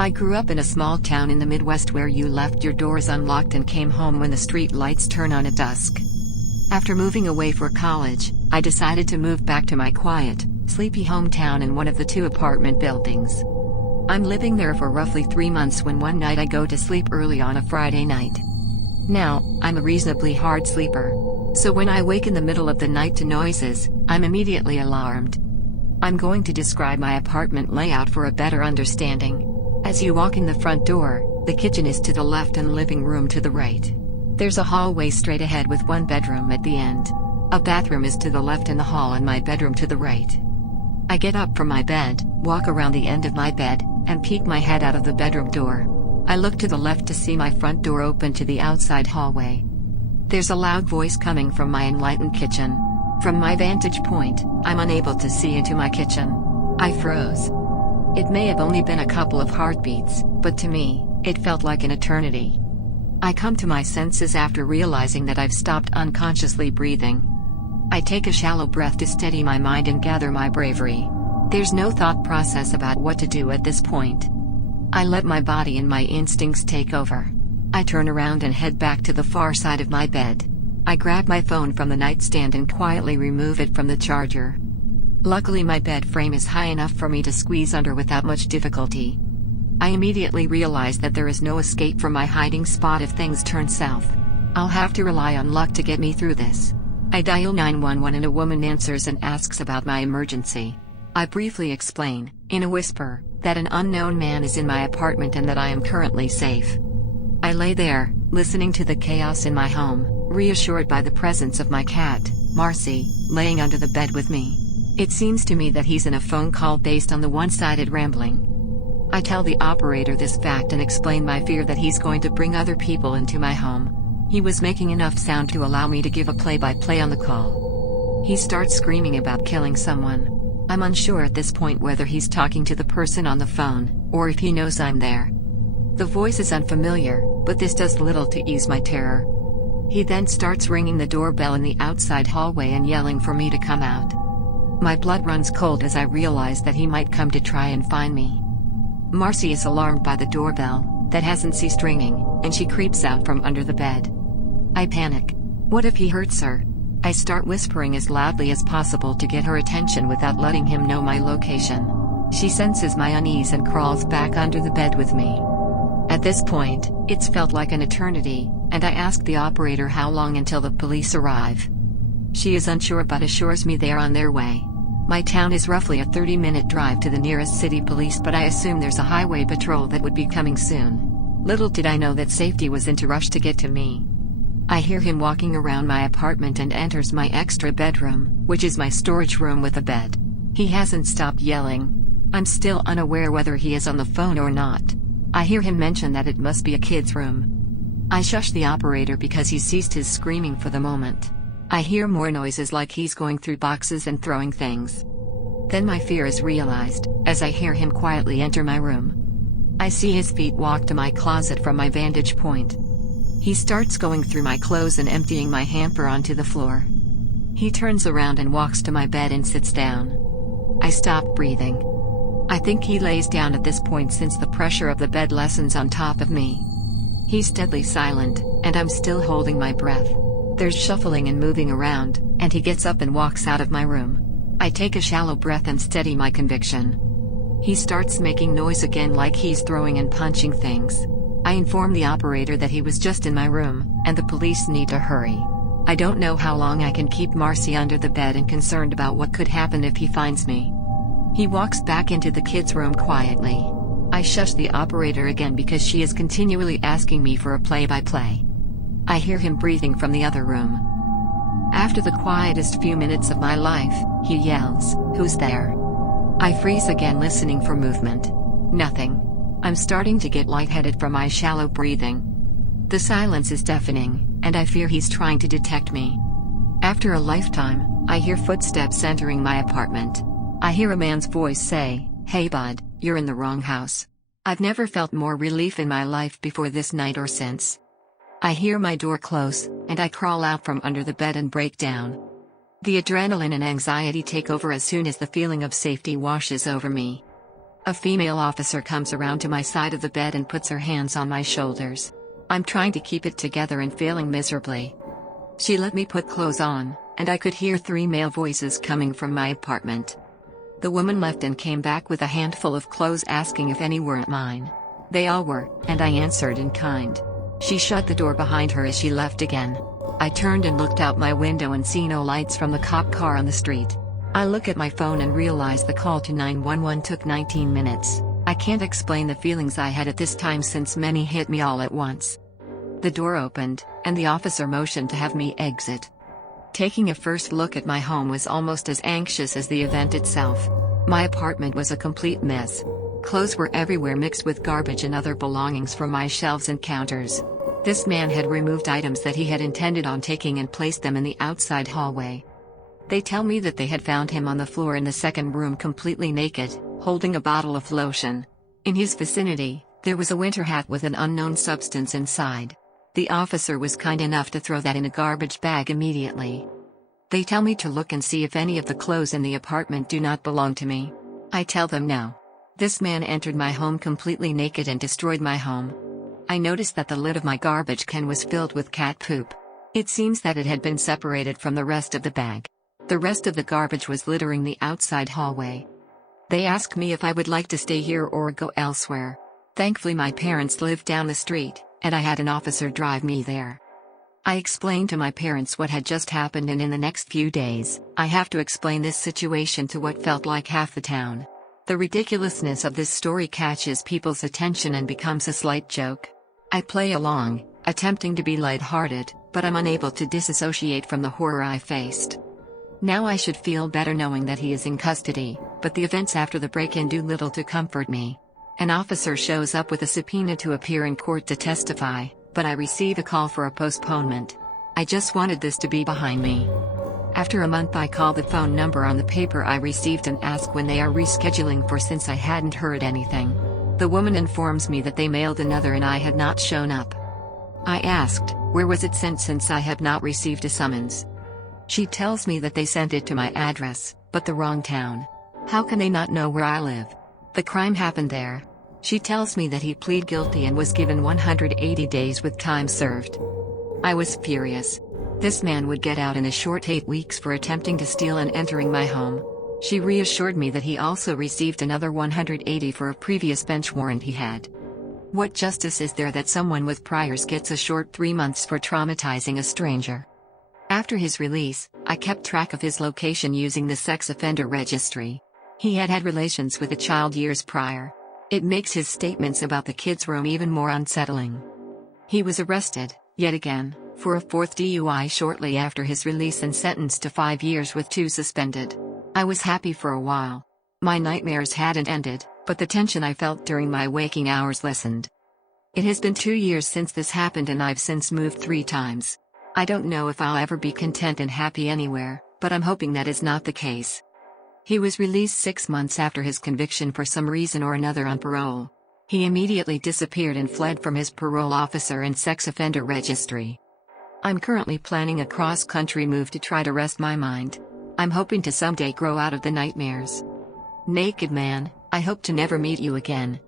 I grew up in a small town in the Midwest where you left your doors unlocked and came home when the street lights turn on at dusk. After moving away for college, I decided to move back to my quiet, sleepy hometown in one of the 2 apartment buildings. I'm living there for roughly 3 months when one night I go to sleep early on a Friday night. Now, I'm a reasonably hard sleeper. So when I wake in the middle of the night to noises, I'm immediately alarmed. I'm going to describe my apartment layout for a better understanding. As you walk in the front door, the kitchen is to the left and living room to the right. There's a hallway straight ahead with 1 bedroom at the end. A bathroom is to the left in the hall and my bedroom to the right. I get up from my bed, walk around the end of my bed, and peek my head out of the bedroom door. I look to the left to see my front door open to the outside hallway. There's a loud voice coming from my enlightened kitchen. From my vantage point, I'm unable to see into my kitchen. I froze. It may have only been a couple of heartbeats, but to me, it felt like an eternity. I come to my senses after realizing that I've stopped unconsciously breathing. I take a shallow breath to steady my mind and gather my bravery. There's no thought process about what to do at this point. I let my body and my instincts take over. I turn around and head back to the far side of my bed. I grab my phone from the nightstand and quietly remove it from the charger. Luckily my bed frame is high enough for me to squeeze under without much difficulty. I immediately realize that there is no escape from my hiding spot if things turn south. I'll have to rely on luck to get me through this. I dial 911 and a woman answers and asks about my emergency. I briefly explain, in a whisper, that an unknown man is in my apartment and that I am currently safe. I lay there, listening to the chaos in my home, reassured by the presence of my cat, Marcy, laying under the bed with me. It seems to me that he's in a phone call based on the one-sided rambling. I tell the operator this fact and explain my fear that he's going to bring other people into my home. He was making enough sound to allow me to give a play-by-play on the call. He starts screaming about killing someone. I'm unsure at this point whether he's talking to the person on the phone, or if he knows I'm there. The voice is unfamiliar, but this does little to ease my terror. He then starts ringing the doorbell in the outside hallway and yelling for me to come out. My blood runs cold as I realize that he might come to try and find me. Marcy is alarmed by the doorbell, that hasn't ceased ringing, and she creeps out from under the bed. I panic. What if he hurts her? I start whispering as loudly as possible to get her attention without letting him know my location. She senses my unease and crawls back under the bed with me. At this point, it's felt like an eternity, and I ask the operator how long until the police arrive. She is unsure but assures me they are on their way. My town is roughly a 30-minute drive to the nearest city police, but I assume there's a highway patrol that would be coming soon. Little did I know that safety was in to rush to get to me. I hear him walking around my apartment and enters my extra bedroom, which is my storage room with a bed. He hasn't stopped yelling. I'm still unaware whether he is on the phone or not. I hear him mention that it must be a kid's room. I shush the operator because he ceased his screaming for the moment. I hear more noises like he's going through boxes and throwing things. Then my fear is realized, as I hear him quietly enter my room. I see his feet walk to my closet from my vantage point. He starts going through my clothes and emptying my hamper onto the floor. He turns around and walks to my bed and sits down. I stop breathing. I think he lays down at this point since the pressure of the bed lessens on top of me. He's deadly silent, and I'm still holding my breath. There's shuffling and moving around, and he gets up and walks out of my room. I take a shallow breath and steady my conviction. He starts making noise again like he's throwing and punching things. I inform the operator that he was just in my room, and the police need to hurry. I don't know how long I can keep Marcy under the bed and concerned about what could happen if he finds me. He walks back into the kids' room quietly. I shush the operator again because she is continually asking me for a play-by-play. I hear him breathing from the other room. After the quietest few minutes of my life, he yells, "Who's there?" I freeze again listening for movement. Nothing. I'm starting to get lightheaded from my shallow breathing. The silence is deafening, and I fear he's trying to detect me. After a lifetime, I hear footsteps entering my apartment. I hear a man's voice say, "Hey bud, you're in the wrong house." I've never felt more relief in my life before this night or since. I hear my door close, and I crawl out from under the bed and break down. The adrenaline and anxiety take over as soon as the feeling of safety washes over me. A female officer comes around to my side of the bed and puts her hands on my shoulders. I'm trying to keep it together and failing miserably. She let me put clothes on, and I could hear 3 male voices coming from my apartment. The woman left and came back with a handful of clothes asking if any weren't mine. They all were, and I answered in kind. She shut the door behind her as she left again. I turned and looked out my window and see no lights from the cop car on the street. I look at my phone and realize the call to 911 took 19 minutes. I can't explain the feelings I had at this time since many hit me all at once. The door opened, and the officer motioned to have me exit. Taking a first look at my home was almost as anxious as the event itself. My apartment was a complete mess. Clothes were everywhere mixed with garbage and other belongings from my shelves and counters. This man had removed items that he had intended on taking and placed them in the outside hallway. They tell me that they had found him on the floor in the second room completely naked, holding a bottle of lotion. In his vicinity, there was a winter hat with an unknown substance inside. The officer was kind enough to throw that in a garbage bag immediately. They tell me to look and see if any of the clothes in the apartment do not belong to me. I tell them no. This man entered my home completely naked and destroyed my home. I noticed that the lid of my garbage can was filled with cat poop. It seems that it had been separated from the rest of the bag. The rest of the garbage was littering the outside hallway. They asked me if I would like to stay here or go elsewhere. Thankfully my parents lived down the street, and I had an officer drive me there. I explained to my parents what had just happened, and in the next few days, I have to explain this situation to what felt like half the town. The ridiculousness of this story catches people's attention and becomes a slight joke. I play along, attempting to be lighthearted, but I'm unable to disassociate from the horror I faced. Now I should feel better knowing that he is in custody, but the events after the break-in do little to comfort me. An officer shows up with a subpoena to appear in court to testify, but I receive a call for a postponement. I just wanted this to be behind me. After a month I call the phone number on the paper I received and ask when they are rescheduling for, since I hadn't heard anything. The woman informs me that they mailed another and I had not shown up. I asked, where was it sent, since I had not received a summons. She tells me that they sent it to my address, but the wrong town. How can they not know where I live? The crime happened there. She tells me that he pleaded guilty and was given 180 days with time served. I was furious. This man would get out in a short 8 weeks for attempting to steal and entering my home. She reassured me that he also received another 180 for a previous bench warrant he had. What justice is there that someone with priors gets a short 3 months for traumatizing a stranger? After his release, I kept track of his location using the sex offender registry. He had had relations with a child years prior. It makes his statements about the kid's room even more unsettling. He was arrested, yet again, for a 4th DUI shortly after his release and sentenced to 5 years with 2 suspended. I was happy for a while. My nightmares hadn't ended, but the tension I felt during my waking hours lessened. It has been 2 years since this happened and I've since moved 3 times. I don't know if I'll ever be content and happy anywhere, but I'm hoping that is not the case. He was released 6 months after his conviction for some reason or another on parole. He immediately disappeared and fled from his parole officer and sex offender registry. I'm currently planning a cross-country move to try to rest my mind. I'm hoping to someday grow out of the nightmares. Naked man, I hope to never meet you again.